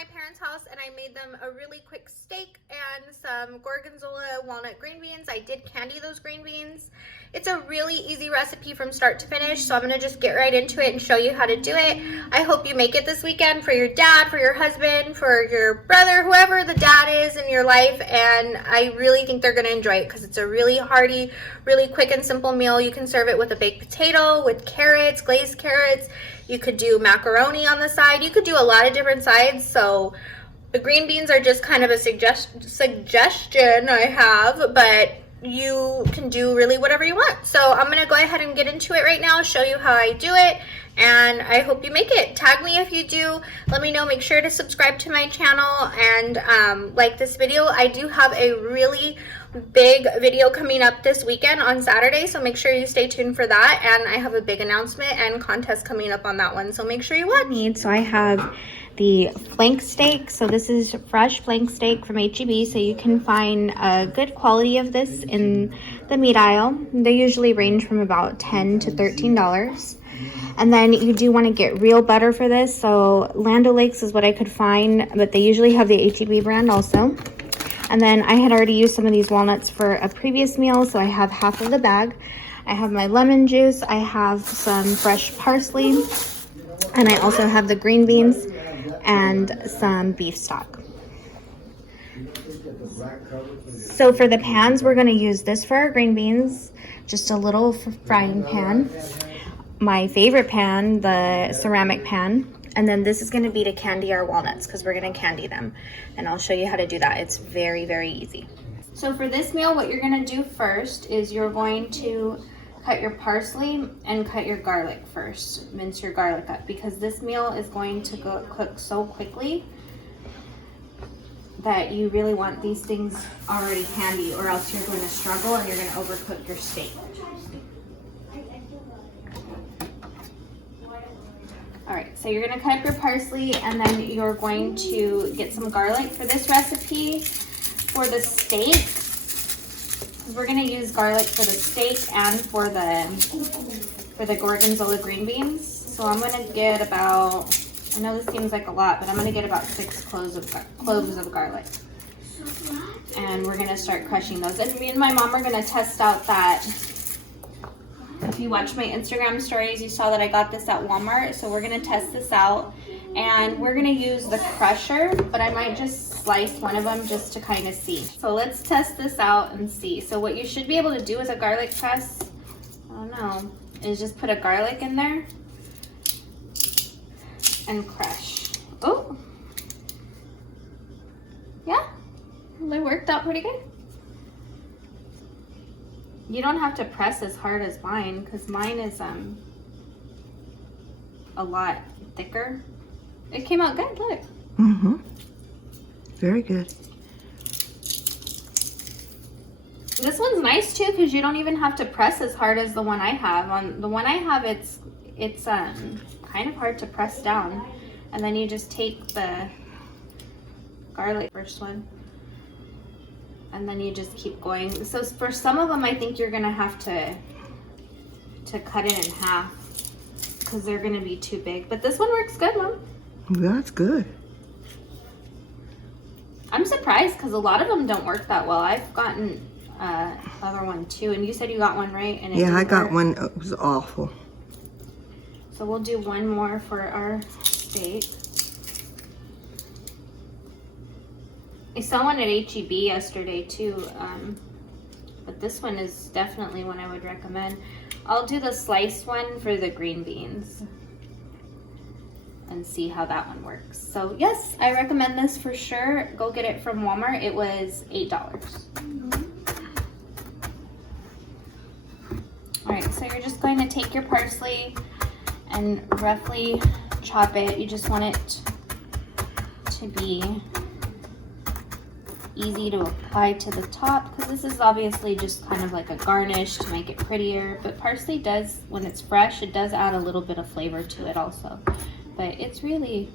my parents' house and I made them a really quick steak and some Gorgonzola walnut green beans. I did candy those green beans. It's a really easy recipe from start to finish, so I'm gonna just get right into it and show you how to do it. I hope you make it this weekend for your dad, for your husband, for your brother, whoever the dad is in your life, and I really think they're gonna enjoy it because it's a really hearty, really quick and simple meal. You can serve it with a baked potato, with carrots, glazed carrots. You could do macaroni on the side. You could do a lot of different sides. So the green beans are just kind of a suggestion I have, but you can do really whatever you want. So I'm gonna go ahead and get into it right now, show you how I do it, and I hope you make it. Tag me if you do. Let me know. Make sure to subscribe to my channel and like this video. I do have a really big video coming up this weekend on Saturday, so make sure you stay tuned for that, and I have a big announcement and contest coming up on that one, so make sure you watch. So I have the flank steak. So this is fresh flank steak from H-E-B, so you can find a good quality of this in the meat aisle. They usually range from about $10 to $13. And then you do want to get real butter for this. So Land O'Lakes is what I could find, but they usually have the H-E-B brand also. And then I had already used some of these walnuts for a previous meal, so I have half of the bag. I have my lemon juice, I have some fresh parsley, and I also have the green beans and some beef stock. So for the pans, we're gonna use this for our green beans, just a little frying pan. My favorite pan, the ceramic pan. And then this is going to be to candy our walnuts because we're going to candy them. And I'll show you how to do that. It's very, very easy. So for this meal, what you're going to do first is you're going to cut your parsley and cut your garlic first. Mince your garlic up because this meal is going to cook so quickly that you really want these things already handy, or else you're going to struggle and you're going to overcook your steak. All right, so you're gonna cut up your parsley and then you're going to get some garlic. For this recipe, for the steak, we're gonna use garlic for the steak and for the Gorgonzola green beans. So I'm gonna get about, I know this seems like a lot, but I'm gonna get about 6 cloves of garlic. And we're gonna start crushing those. And me and my mom are gonna test out that. If you watch my Instagram stories, you saw that I got this at Walmart. So we're gonna test this out and we're gonna use the crusher, but I might just slice one of them just to kind of see. So let's test this out and see. So what you should be able to do with a garlic press, I don't know, is just put a garlic in there and crush. Oh, yeah, they worked out pretty good. You don't have to press as hard as mine because mine is a lot thicker. It came out good, look. Mm-hmm. Very good. This one's nice too because you don't even have to press as hard as the one I have. On the one I have, it's kind of hard to press down. And then you just take the garlic first one. And then you just keep going. So for some of them, I think you're gonna have to cut it in half because they're gonna be too big. But this one works good, Mom. That's good. I'm surprised because a lot of them don't work that well. I've gotten other one too, and you said you got one, right? And yeah, I got one. It was awful. So we'll do one more for our steak. I saw one at H-E-B yesterday too, but this one is definitely one I would recommend. I'll do the sliced one for the green beans and see how that one works. So yes, I recommend this for sure. Go get it from Walmart. It was $8. All right, so you're just going to take your parsley and roughly chop it. You just want it to be easy to apply to the top because this is obviously just kind of like a garnish to make it prettier, but parsley does, when it's fresh, it does add a little bit of flavor to it also, but it's really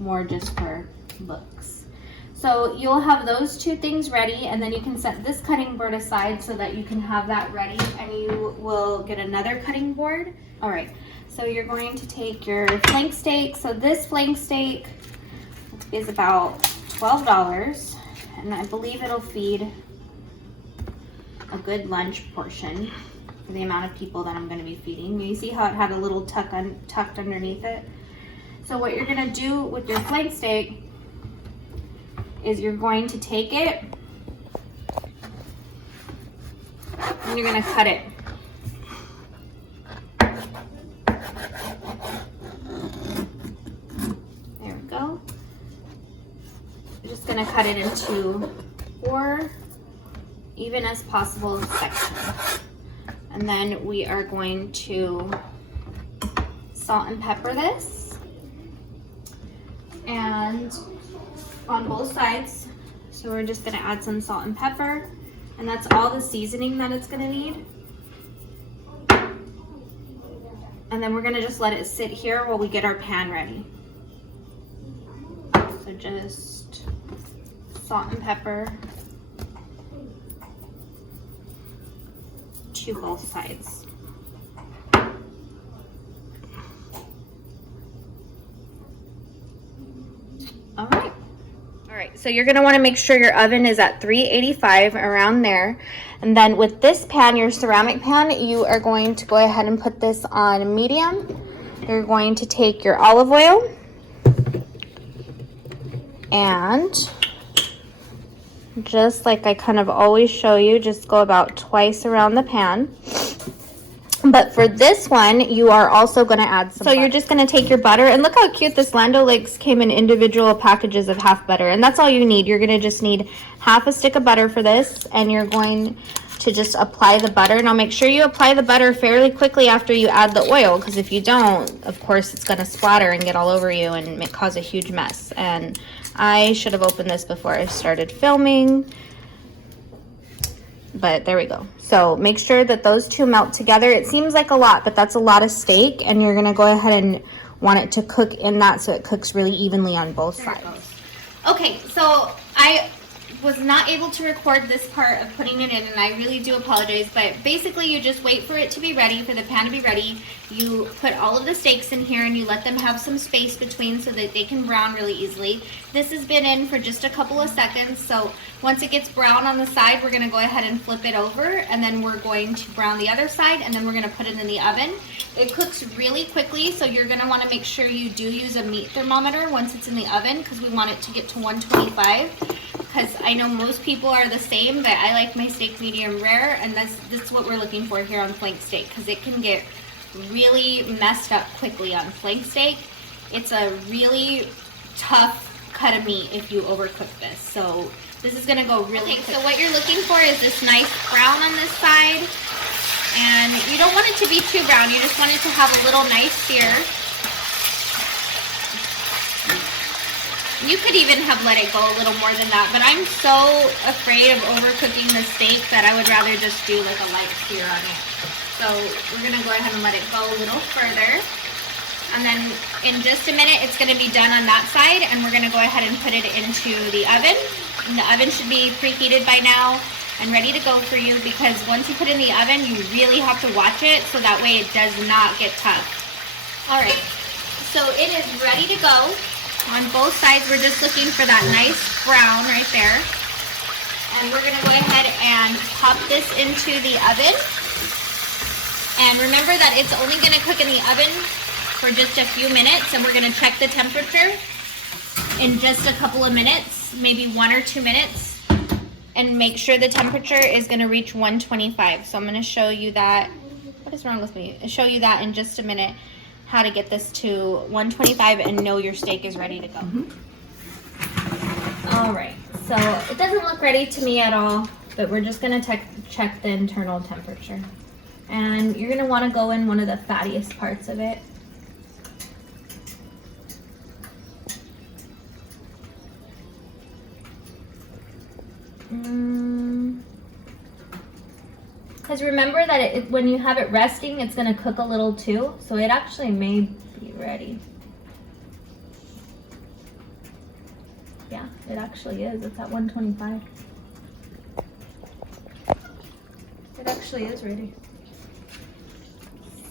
more just for looks. So you'll have those two things ready, and then you can set this cutting board aside so that you can have that ready, and you will get another cutting board. All right, so you're going to take your flank steak. So this flank steak, is about $12, and I believe it'll feed a good lunch portion for the amount of people that I'm going to be feeding. You see how it had a little tucked underneath it? So what you're going to do with your flank steak is you're going to take it and you're going to cut it. There we go. You're just going to cut it into 4 even as possible sections. And then we are going to salt and pepper this. And on both sides. So we're just gonna add some salt and pepper. And that's all the seasoning that it's gonna need. And then we're gonna just let it sit here while we get our pan ready. So just salt and pepper to both sides. All right, so you're gonna wanna make sure your oven is at 385, around there. And then with this pan, your ceramic pan, you are going to go ahead and put this on medium. You're going to take your olive oil and just like I kind of always show you, just go about twice around the pan. But for this one, you are also going to add some butter. You're just going to take your butter, and look how cute this Lando Lakes came in individual packages of half butter, and that's all you need. You're going to just need half a stick of butter for this, and you're going to just apply the butter. Now make sure you apply the butter fairly quickly after you add the oil, because if you don't, of course, it's going to splatter and get all over you and cause a huge mess. And I should have opened this before I started filming. But there we go. So make sure that those two melt together. It seems like a lot, but that's a lot of steak, and you're gonna go ahead and want it to cook in that so it cooks really evenly on both sides. Okay, so I was not able to record this part of putting it in, and I really do apologize, but basically you just wait for it to be ready, for the pan to be ready. You put all of the steaks in here and you let them have some space between so that they can brown really easily. This has been in for just a couple of seconds, so once it gets brown on the side, we're going to go ahead and flip it over, and then we're going to brown the other side, and then we're going to put it in the oven. It cooks really quickly, so you're going to want to make sure you do use a meat thermometer once it's in the oven, because we want it to get to 125. Because I know most people are the same, but I like my steak medium rare, and that's what we're looking for here on flank steak, because it can get really messed up quickly on flank steak. It's a really tough cut of meat if you overcook this, so this is gonna go really quick. So what you're looking for is this nice brown on this side, and you don't want it to be too brown, you just want it to have a little nice sear. You could even have let it go a little more than that, but I'm so afraid of overcooking the steak that I would rather just do like a light sear on it. So we're gonna go ahead and let it go a little further. And then in just a minute, it's gonna be done on that side, and we're gonna go ahead and put it into the oven. And the oven should be preheated by now and ready to go for you, because once you put it in the oven, you really have to watch it so that way it does not get tough. All right, so it is ready to go. On both sides, we're just looking for that nice brown right there. And we're gonna go ahead and pop this into the oven. And remember that it's only gonna cook in the oven for just a few minutes, and we're gonna check the temperature in just a couple of minutes, maybe 1 or 2 minutes, and make sure the temperature is gonna reach 125. So I'm gonna show you that. What is wrong with me? I'll show you that in just a minute, how to get this to 125 and know your steak is ready to go. All right, so it doesn't look ready to me at all, but we're just gonna check the internal temperature. And you're gonna wanna go in one of the fattiest parts of it. Because remember that when you have it resting, it's going to cook a little too. So it actually may be ready. Yeah, it actually is. It's at 125. It actually is ready.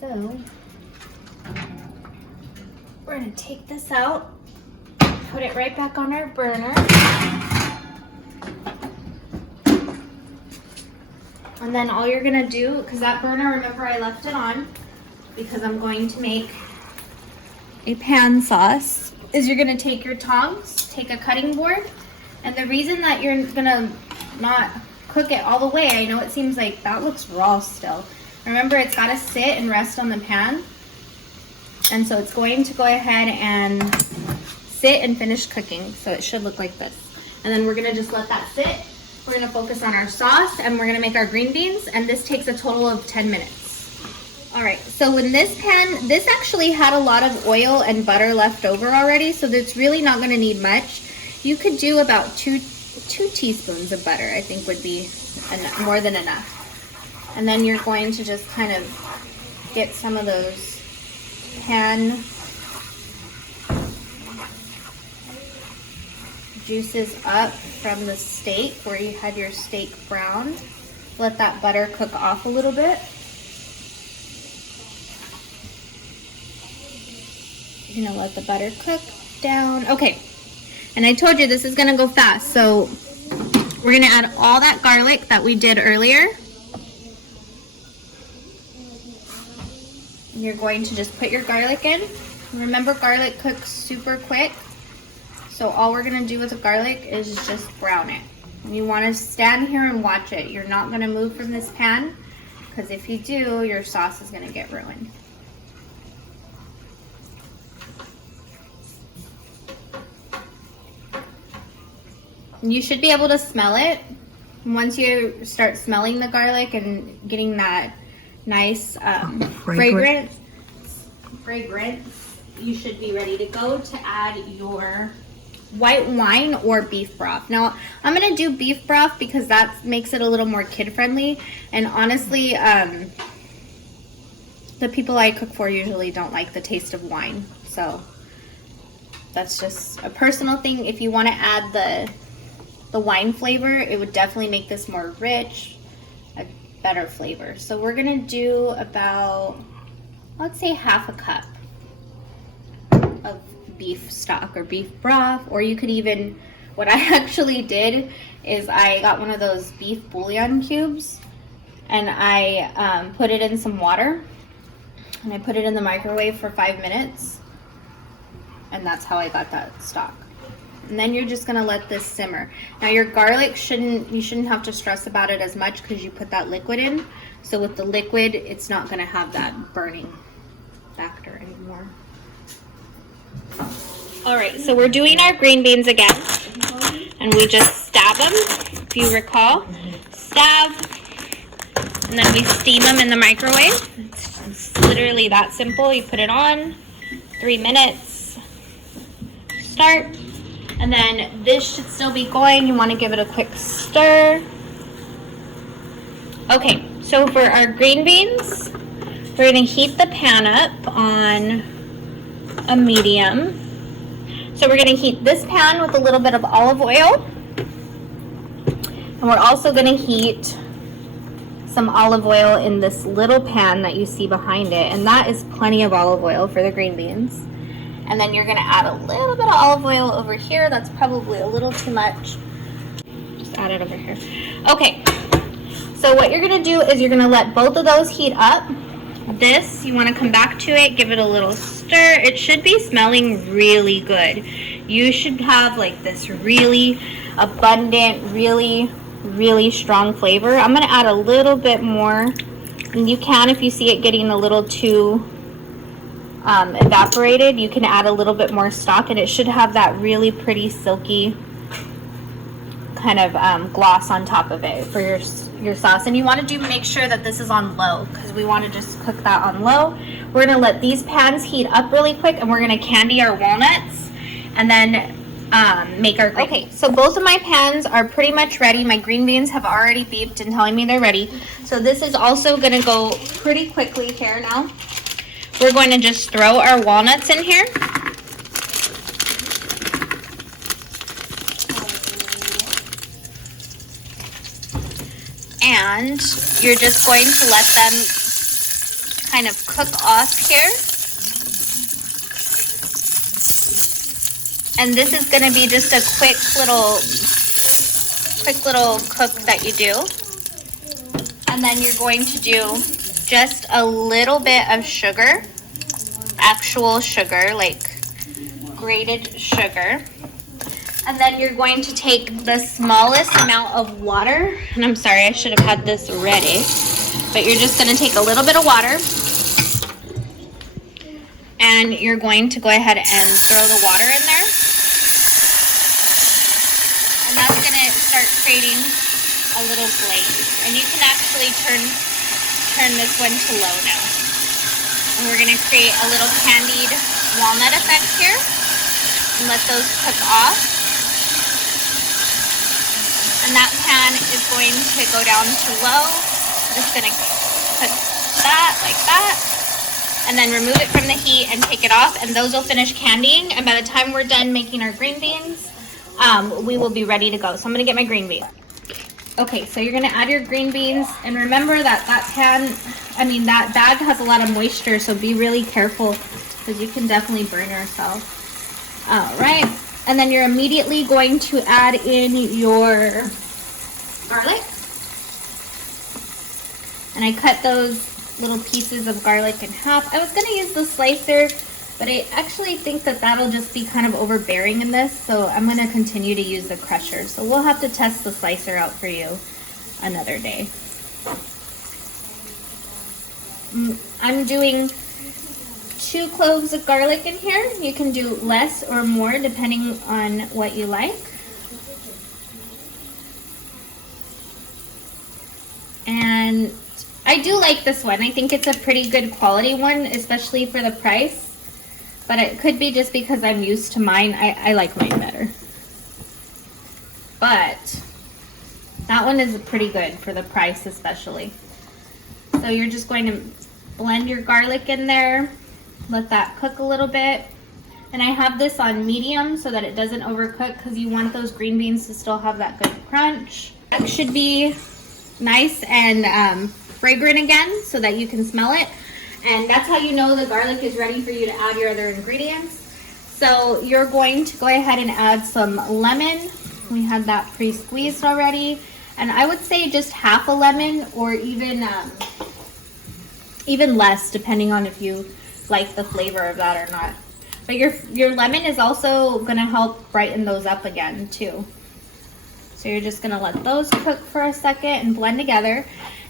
So we're going to take this out. put it right back on our burner. And then all you're gonna do, because that burner, remember I left it on because I'm going to make a pan sauce, is you're gonna take your tongs, take a cutting board, and the reason that you're gonna not cook it all the way, I know it seems like that looks raw still. Remember, it's gotta sit and rest on the pan. And so it's going to go ahead and sit and finish cooking. So it should look like this. And then we're gonna just let that sit. We're gonna focus on our sauce and we're gonna make our green beans. And this takes a total of 10 minutes. All right, so in this pan, this actually had a lot of oil and butter left over already. So it's really not gonna need much. You could do about two teaspoons of butter, I think would be more than enough. And then you're going to just kind of get some of those pan juices up from the steak where you had your steak browned. Let that butter cook off a little bit. You're gonna let the butter cook down. Okay, and I told you this is gonna go fast, so we're gonna add all that garlic that we did earlier. You're going to just put your garlic in. Remember, garlic cooks super quick. So all we're gonna do with the garlic is just brown it. And you wanna stand here and watch it. You're not gonna move from this pan, because if you do, your sauce is gonna get ruined. You should be able to smell it. Once you start smelling the garlic and getting that nice fragrance, you should be ready to go to add your white wine or beef broth. Now, I'm gonna do beef broth because that makes it a little more kid-friendly. And honestly, the people I cook for usually don't like the taste of wine. So that's just a personal thing. If you wanna add the wine flavor, it would definitely make this more rich, a better flavor. So we're gonna do about, let's say, half a cup of beef stock or beef broth, or you could even, what I actually did is I got one of those beef bouillon cubes and I put it in some water and I put it in the microwave for 5 minutes, and that's how I got that stock. And then you're just gonna let this simmer. Now your garlic you shouldn't have to stress about it as much because you put that liquid in. So with the liquid, it's not gonna have that burning factor anymore. All right, so we're doing our green beans again. And we just stab them, if you recall. Stab, and then we steam them in the microwave. It's literally that simple. You put it on, 3 minutes, start. And then this should still be going. You want to give it a quick stir. Okay, so for our green beans, we're going to heat the pan up on a medium. So we're going to heat this pan with a little bit of olive oil. And we're also going to heat some olive oil in this little pan that you see behind it. And that is plenty of olive oil for the green beans. And then you're gonna add a little bit of olive oil over here. That's probably a little too much. Just add it over here. Okay, so what you're gonna do is you're gonna let both of those heat up. This, you wanna come back to it, give it a little stir. It should be smelling really good. You should have like this really abundant, really strong flavor. I'm gonna add a little bit more. And you can, if you see it getting a little too evaporated, you can add a little bit more stock, and it should have that really pretty silky kind of gloss on top of it for your sauce. And you want to make sure that this is on low, because we want to just cook that on low. We're going to let these pans heat up really quick, and we're going to candy our walnuts and then make our green. Okay, so both of my pans are pretty much ready. My green beans have already beeped and telling me they're ready. So this is also going to go pretty quickly here now. We're going to just throw our walnuts in here. And you're just going to let them kind of cook off here. And this is gonna be just a quick little cook that you do. And then you're going to do just a little bit of sugar, actual sugar, like grated sugar. And then you're going to take the smallest amount of water. And I'm sorry, I should have had this ready. But you're just gonna take a little bit of water. And you're going to go ahead and throw the water in there. And that's gonna start creating a little glaze. And you can actually turn this one to low now. And we're gonna create a little candied walnut effect here. And let those cook off. And that pan is going to go down to low. Just gonna put that like that. And then remove it from the heat and take it off, and those will finish candying. And by the time we're done making our green beans, we will be ready to go. So I'm gonna get my green beans. Okay, so you're gonna add your green beans, and remember that that bag has a lot of moisture, so be really careful because you can definitely burn yourself. All right, and then you're immediately going to add in your garlic. And I cut those little pieces of garlic in half. I was gonna use the slicer, but I actually think that that'll just be kind of overbearing in this, so I'm gonna continue to use the crusher. So we'll have to test the slicer out for you another day. I'm doing 2 cloves of garlic in here. You can do less or more depending on what you like. And I do like this one. I think it's a pretty good quality one, especially for the price. But it could be just because I'm used to mine. I like mine better. But that one is pretty good for the price especially. So you're just going to blend your garlic in there. Let that cook a little bit. And I have this on medium so that it doesn't overcook because you want those green beans to still have that good crunch. That should be nice and fragrant again so that you can smell it. And that's how you know the garlic is ready for you to add your other ingredients. So you're going to go ahead and add some lemon. We had that pre-squeezed already. And I would say just half a lemon, or even less, depending on if you like the flavor of that or not. But your lemon is also gonna help brighten those up again too. So you're just gonna let those cook for a second and blend together.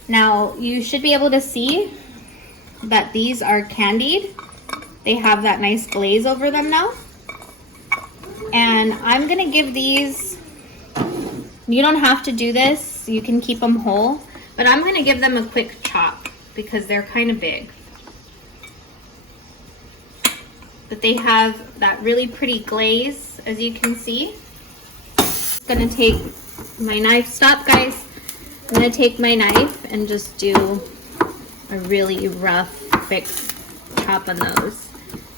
Now you should be able to see that these are candied. They have that nice glaze over them now. And I'm gonna give these, you don't have to do this, you can keep them whole, but I'm gonna give them a quick chop because they're kind of big. But they have that really pretty glaze, as you can see. I'm gonna take my knife, stop guys. I'm gonna take my knife and just do a really rough, thick chop on those.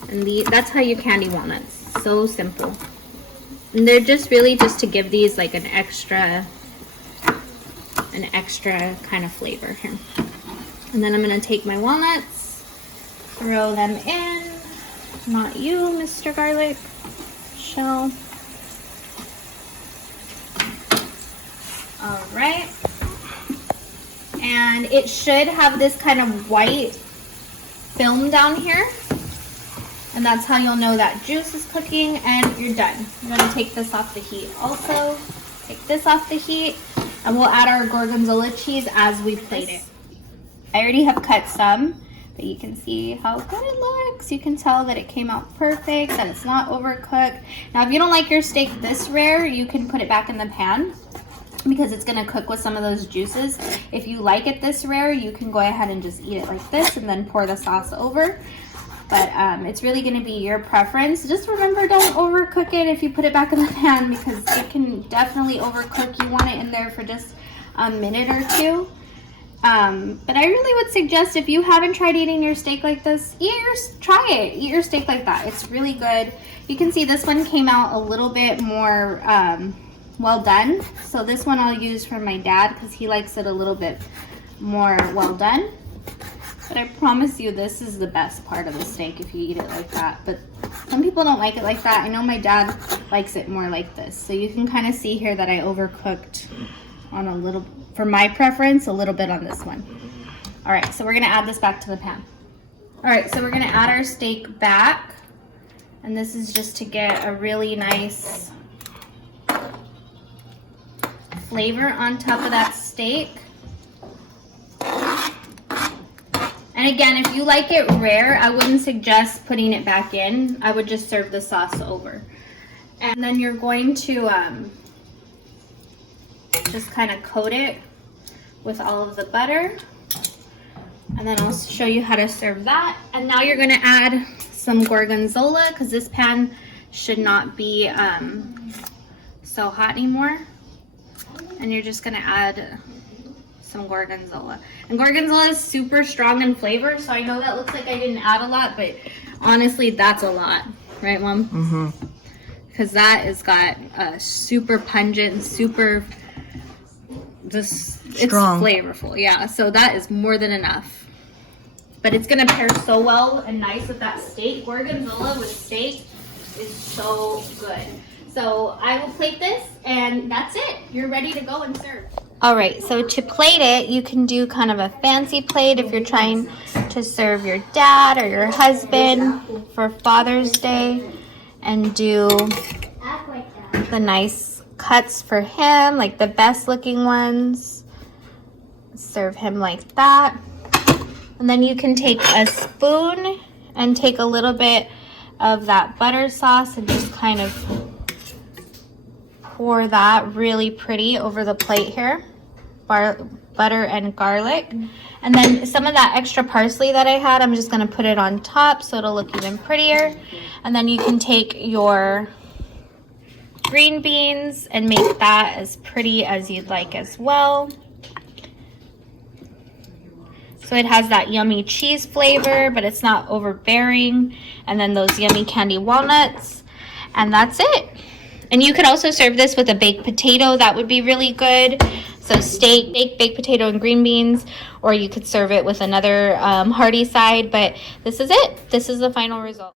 And that's how you candy walnuts. So simple. And they're just really just to give these like an extra kind of flavor here. And then I'm gonna take my walnuts, throw them in. Not you, Mr. Garlic Shell. All right. And it should have this kind of white film down here. And that's how you'll know that juice is cooking and you're done. I'm gonna take this off the heat also. Take this off the heat and we'll add our Gorgonzola cheese as we plate it. I already have cut some, but you can see how good it looks. You can tell that it came out perfect, that it's not overcooked. Now, if you don't like your steak this rare, you can put it back in the pan because it's gonna cook with some of those juices. If you like it this rare, you can go ahead and just eat it like this and then pour the sauce over. But it's really gonna be your preference. Just remember, don't overcook it if you put it back in the pan because it can definitely overcook. You want it in there for just a minute or two. But I really would suggest if you haven't tried eating your steak like this, try it. Eat your steak like that. It's really good. You can see this one came out a little bit more well done. So this one I'll use for my dad because he likes it a little bit more well done. But I promise you this is the best part of the steak if you eat it like that. But some people don't like it like that. I know my dad likes it more like this. So you can kind of see here that I overcooked on a little, for my preference, a little bit on this one. All right, so we're gonna add this back to the pan. All right, so we're gonna add our steak back. And this is just to get a really nice flavor on top of that steak. And again, if you like it rare, I wouldn't suggest putting it back in. I would just serve the sauce over. And then you're going to just kind of coat it with all of the butter. And then I'll show you how to serve that. And now you're gonna add some Gorgonzola, because this pan should not be so hot anymore. And you're just gonna add some Gorgonzola. And Gorgonzola is super strong in flavor, so I know that looks like I didn't add a lot, but honestly, that's a lot. Right, Mom? Mm-hmm. Because that has got a super pungent, super, just, strong. It's flavorful, yeah. So that is more than enough. But it's gonna pair so well and nice with that steak. Gorgonzola with steak is so good. So I will plate this, and that's it. You're ready to go and serve. All right, so to plate it, you can do kind of a fancy plate if you're trying to serve your dad or your husband for Father's Day, and do the nice cuts for him, like the best looking ones. Serve him like that. And then you can take a spoon and take a little bit of that butter sauce and just kind of pour that really pretty over the plate here. Butter and garlic. And then some of that extra parsley that I had, I'm just going to put it on top so it'll look even prettier. And then you can take your green beans and make that as pretty as you'd like as well. So it has that yummy cheese flavor, but it's not overbearing. And then those yummy candy walnuts. And that's it. And you could also serve this with a baked potato. That would be really good. So steak, baked potato, and green beans. Or you could serve it with another hearty side. But this is it. This is the final result.